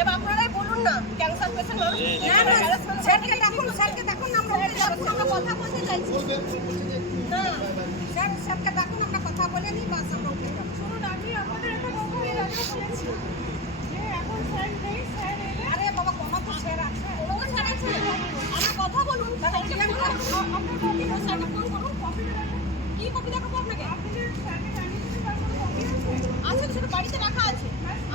এবার আপনারাই বলুন না ক্যান্সার পেশেন্ট মানুষ না না স্যারকে ডাকুন স্যারকে ডাকুন আমরা আমরা কথা বলতে চাইছি। না স্যার স্যারকে ডাকুন আমরা কথা বলে নিই বাস আমরা উঠে যাব শুনুন আমি আমাদের একটা কথা এর আগে শুনেছি যে এখন স্যার নেই স্যার আরে বাবা কোনো তো স্যার আছে। ও স্যার আছে। আমার কথা বলুন স্যারকে ফোন আপনার কপি স্যারকে ফোন করুন কপি কি কপি দেখাবো আপনাকে? আপনি স্যারকে কপি আছে? বাড়িতে রাখা আছে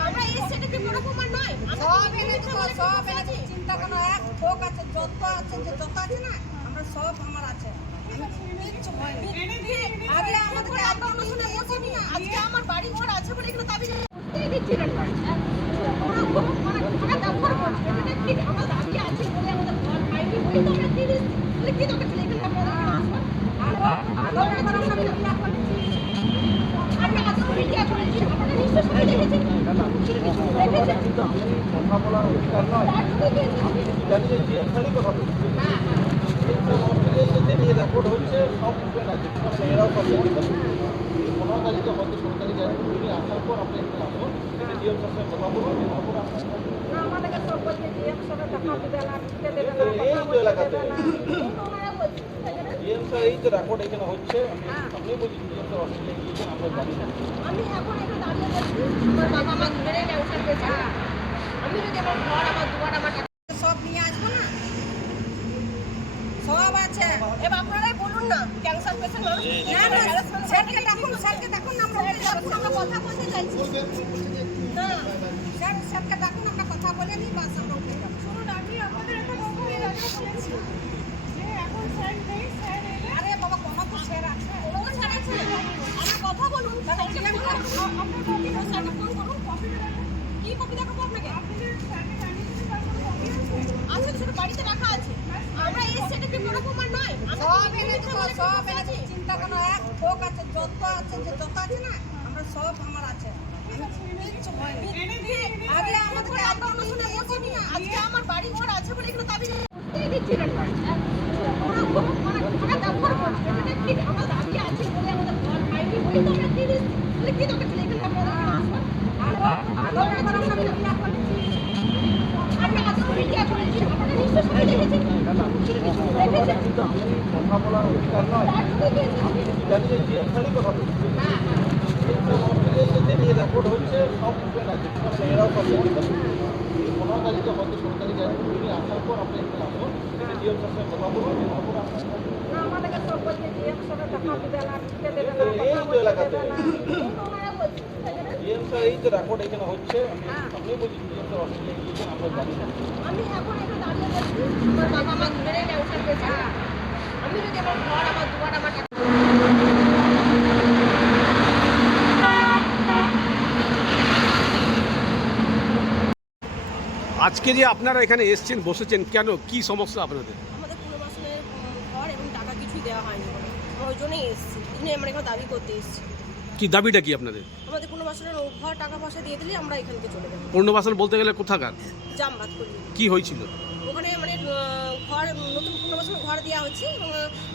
আমরা এই সেটা কি বড় প্রমাণ নয় সব এনে দেবো সব এনে দেবো চিন্তা করো এক ভোগ আছে যত আছে যে যত আছে না আমরা সব আমার আছে। আজকে আমার বাড়ি ঘর আছে বলে এগুলো দাবি দিচ্ছিলেন আমরা আমাদের সব বলছে যে একশো টাকা দিবে না দেবে না এই এলাকাতে ওনারা বলছে জিএম স্যার এই যে রেকর্ড এখানে হচ্ছে আপনি বলছি অস্ট্রেলিয়া গিয়েছেন আমরা জানি আমি এখন একটু দাঁড়িয়ে বলছি আমার বাবা মা দুজনে ক্যান্সার পেয়েছে আমি যদি আমার ঘর আমার দুয়ার আমার সব নিয়ে আসব না সব আছে এবার আপনারাই বলুন না ক্যান্সার পেশেন্ট মানুষ না না স্যারকে ডাকুন স্যারকে ডাকুন আমরা যাব আমরা কথা বলতে চাইছি না স্যার স্যারকে ডাকুন আমরা কথা বলে নিই বাস আমরা উঠে যাব শুনুন আমি আমাদের একটা কথা আগে শুনেছি যে এখন স্যার নেই কোনো আছে আছে আছে দেবো দেবো চিন্তা করো এক আছে যত আছে যত আছে না আমরা সব আমার আছে আগে আমাদের একটা অনুষ্ঠানে বসেনি আজকে আমার বাড়ি ঘর আছে বলে এগুলো দাবি দিচ্ছিলেন আমরা দাবি আছে বলে তো কথা বলার অধিকার নয় তার থেকে যে যে কথা বলছি নিয়ে রেকর্ড হচ্ছে সব উঠবেন আছে এরাও পনেরো তারিখে হয়তো ষোলো তারিখ আসার পর আপনি এখানে আসুন এটা জিএম কথা বলুন তারপর আপনার এই যে রেকর্ড এখানে হচ্ছে। আপনি বলছি জিএম স্যার অস্ট্রেলিয়া গিয়েছেন আমরা জানি না। আমি এখন একটু দাঁড়িয়ে বলছি আমার বাবা মা দুজনে ক্যান্সার পেয়েছে আমি যদি আমার ঘর আমার দুয়ার আমার আজকে যে আপনারা এখানে এসছেন বসেছেন কেন? কি সমস্যা আপনাদের আমাদের পুনর্বাসনের ঘর এবং টাকা কিছুই দেওয়া হয়নি। ওই জন্যই এসেছি। এই জন্যই আমরা এখানে দাবি করতে এসেছি। কি দাবিটা কি আপনাদের? আমাদের পুনর্বাসনের ঘর টাকা পয়সা দিয়ে দিলে আমরা এখান থেকে চলে যাব। পূর্ণবাসন বলতে গেলে কোথাকার? জামবাদ করি কি হয়েছিল? ওখানে মানে আহ, ঘর নতুন পুনর্বাসন ঘর দেওয়া হচ্ছে এবং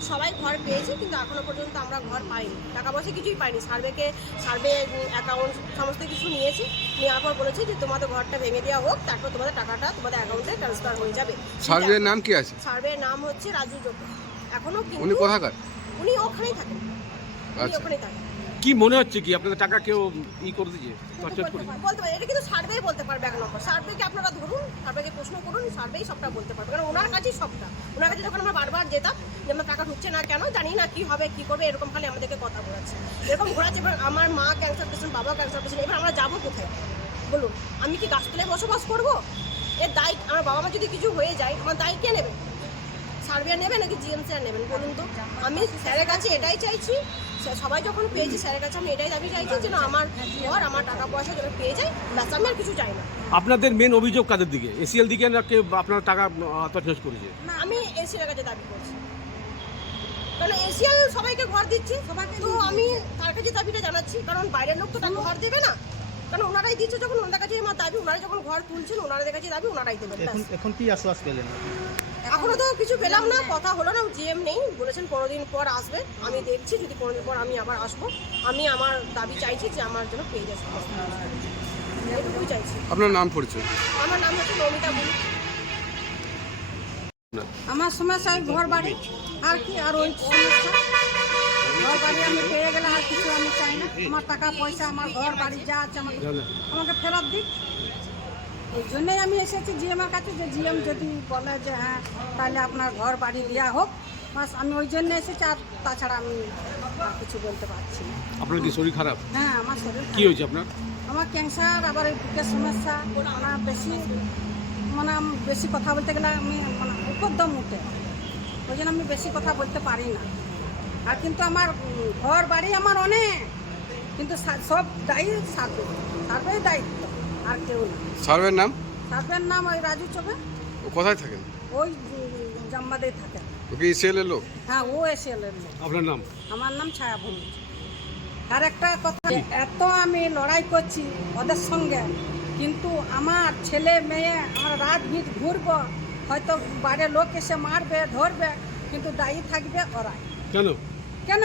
সবাই ঘর পেয়েছে কিন্তু এখনও পর্যন্ত আমরা ঘর পাইনি। টাকা পয়সা কিছুই পাইনি। সার্ভেকে সার্ভে অ্যাকাউন্ট সমস্ত কিছু নিয়েছি। নেওয়ার পর বলেছি যে তোমাদের ঘরটা ভেঙে দেওয়া হোক তারপর তোমাদের টাকাটা তোমাদের অ্যাকাউন্টে ট্রান্সফার হয়ে যাবে। সার্ভের নাম কি আছে? সার্ভের নাম হচ্ছে রাজু যোগ এখনও উনি কিন্তু কোথাকার? উনি ওখানেই থাকেন। উনি আচ্ছা। ওখানেই থাকেন। কি মনে হচ্ছে কি? আপনাদের টাকা কেউ ই করে দিয়েছে? টর্চার করে বলতে পার- বলতে পারে এটা কিন্তু সার্ভে বলতে পারবে এক নম্বর। সার্ভেকে আপনারা ধরুন সার্ভেকে প্রশ্ন করুন সার্ভেই সবটা বলতে পারবে। কারণ ওনার কাছেই সবটা। ওনার কাছে যখন আমরা বারবার যেতাম যে আমার টাকা ঢুকছে না কেন জানি না কি হবে কি করবে এরকম খালি আমাদেরকে কথা বলাচ্ছে। এরকম ঘোরাচ্ছে এবার আমার মা ক্যান্সার পেশেন্ট বাবা ক্যান্সার পেশেন্ট এবার আমরা যাব কোথায়? বলুন আমি কি গাছতলায় বসবাস করব? এর দায় আমার বাবা মা যদি কিছু হয়ে যায় আমার দায় কে নেবে? সার্ভে নেবে নাকি জিএমসি আর নেবেন বলুন তো? আমি স্যারের কাছে এটাই চাইছি। স্যার- সবাই যখন পেয়েছি স্যারের কাছে আমি এটাই দাবি চাইছি যেন আমার ঘর আমার টাকা পয়সা যেন পেয়ে যায়। ব্যাস আমি আর কিছু চাই না। আপনাদের মেন অভিযোগ কাদের দিকে? এসিএল দিকে না আপনার টাকা তছনছ করেছে? আমি এসির কাছে দাবি করছি। কারণ এসিএল সবাইকে ঘর দিচ্ছে? সবাইকে তো আমি তার কাছে দাবিটা জানাচ্ছি। কারণ বাইরের লোক তো তাকে ঘর দেবে না। কারণ ওনারাই দিচ্ছে যখন ওনাদের কাছে আমার দাবি ওনারা যখন ঘর তুলছেন ওনাদের কাছে দাবি ওনারাই দেবেন ব্যাস। এখন কি আশ্বাস পেলেন? এখনও তো কিছু পেলাম না কথা হলো না জিএম নেই বলেছেন পনেরো দিন পর আসবে আমি দেখছি যদি পনেরো দিন পর আমি আবার আসব আমি আমার দাবি চাইছি যে আমার জন্য পেয়ে যাচ্ছে এটুকুই চাইছি। আপনার নাম পরিচয়? আমার নাম হচ্ছে নমিতা বুল আমার সমস্যা ঘর বাড়ি আর কি আর ওই সমস্যা। ঘর বাড়ি আমি পেয়ে গেলে আর কিছু আমি চাই না। আমার টাকা পয়সা আমার ঘর বাড়ি যা আছে আমাকে আমাকে ফেরত দিক। এই জন্যই আমি এসেছি জিএমের কাছে যে জিএম যদি বলে যে হ্যাঁ তাহলে আপনার ঘর বাড়ি দেওয়া হোক। বাস আমি ওই জন্য এসেছি আর তাছাড়া আমি কিছু বলতে পারছি না। আপনার কি শরীর খারাপ? হ্যাঁ আমার শরীর কি হয়েছে আপনার? আমার ক্যান্সার আবার এই বুকের সমস্যা মানে বেশি মানে বেশি কথা বলতে গেলে আমি মানে উপদ্রম উঠে। ওই জন্য আমি বেশি কথা বলতে পারি না। আর কিন্তু আমার ঘর বাড়ি আমার অনেক। কিন্তু সব দায়ী সার্ভে সার্ভেই দায়িত্ব আর কেউ না। সার্ভের নাম? সার্ভের নাম ওই রাজু চোখে কোথায় থাকেন? ওই জাম্মাদেই থাকে। ও কি সিএলের লোক? হ্যাঁ ও এসে এলেন আপনার নাম? আমার নাম ছায়াভূমি। আর একটা কথা এত আমি লড়াই করছি ওদের সঙ্গে কিন্তু আমার ছেলে মেয়ে আমার রাত ভিত ঘুরবো হয়তো বাইরের লোক এসে মারবে ধরবে কিন্তু দায়ী থাকবে ওরাই। কেন? কেন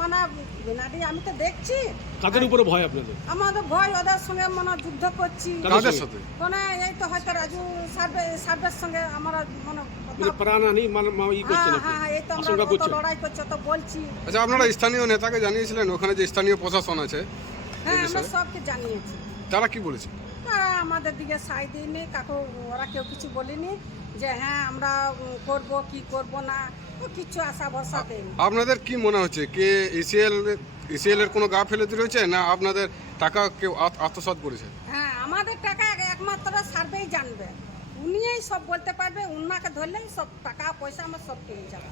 মানে বিনাদি আমি তো দেখছি। কাদের উপরে ভয় আপনাদের? আমাদের ভয় ওদের সঙ্গে মানে যুদ্ধ করছি। কাদের সাথে? মানে এই তো হয়তো রাজু সার্ভে সার্ভের সঙ্গে আমরা মানে মানে প্রাণহানি মানে ই করছেন হ্যাঁ হ্যাঁ এই তো আমরা কত লড়াই করছি তো বলছি। আচ্ছা আপনারা স্থানীয় নেতাকে জানিয়েছিলেন ওখানে যে স্থানীয় প্রশাসন আছে হ্যাঁ আমরা সবকে জানিয়েছি। তারা কি বলেছে? তারা আমাদের দিকে সাই দিইনি কাকু ওরা কেউ কিছু বলেনি যে হ্যাঁ আমরা করব কি করব না। কিছু আশা ভরসা আপনাদের কি মনে হচ্ছে? কে ইসিএল ইসিএল এর কোনো গা ফেলতি রয়েছে না আপনাদের টাকা কেউ আত- আত্মসাৎ করেছে? হ্যাঁ আমাদের টাকা একমাত্র সার্ভেই জানবে। উনিই সব বলতে পারবে উনাকে ধরলেই সব টাকা পয়সা আমার সব পেয়ে যাবে।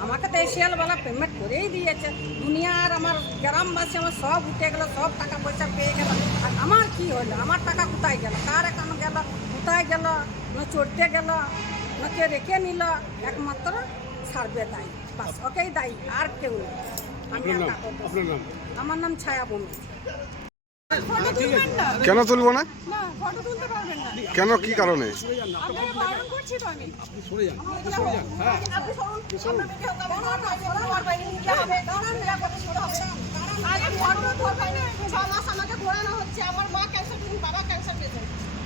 আমাকে তো এশিয়ালওয়ালা পেমেন্ট করেই দিয়েছে। দুনিয়া আর আমার গ্রামবাসী আমার সব উঠে গেল সব টাকা পয়সা পেয়ে গেল। আর আমার কি হলো? আমার টাকা কোথায় গেল? কার এখানে গেল? কোথায় গেল? না চড়তে গেল? না কে রেখে নিল? একমাত্র সার্ভে দায়ী বাস ওকেই দায়ী আর কেউ নেই। আমি আমার নাম ছায়া ভূমি কেন তুলবো না? ফটো তুলতে পারবেন না। কেন কি কারণে? আপনাকে বারণ করছি তো আমি। আপনি সরে যান। আপনি সরে যান। হ্যাঁ। আপনি সরুন।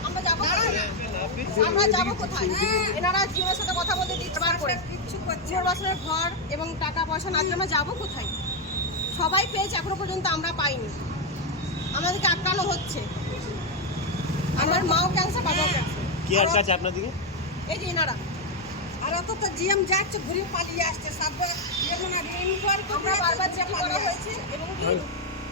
আমরা যাব। কোথায়? আমরা যাব কোথায়? এনারা জীবনের সাথে কথা বলতে দিতে পার চার বছরের ঘর এবং টাকা পয়সা না দিলে আমরা যাব কোথায়? সবাই পেয়েছে এখনও পর্যন্ত আমরা পাইনি। আমাদেরকে আটকানো হচ্ছে। আমার মাও ক্যান্সার বাবাও ক্যান্সার কি আর কাছে আপনাদিকে এই যে এনারা। আর অত তো জিএম যাচ্ছে ঘুরে পালিয়ে আসছে। করে আমরা বারবার চেক করা হয়েছে এবং কি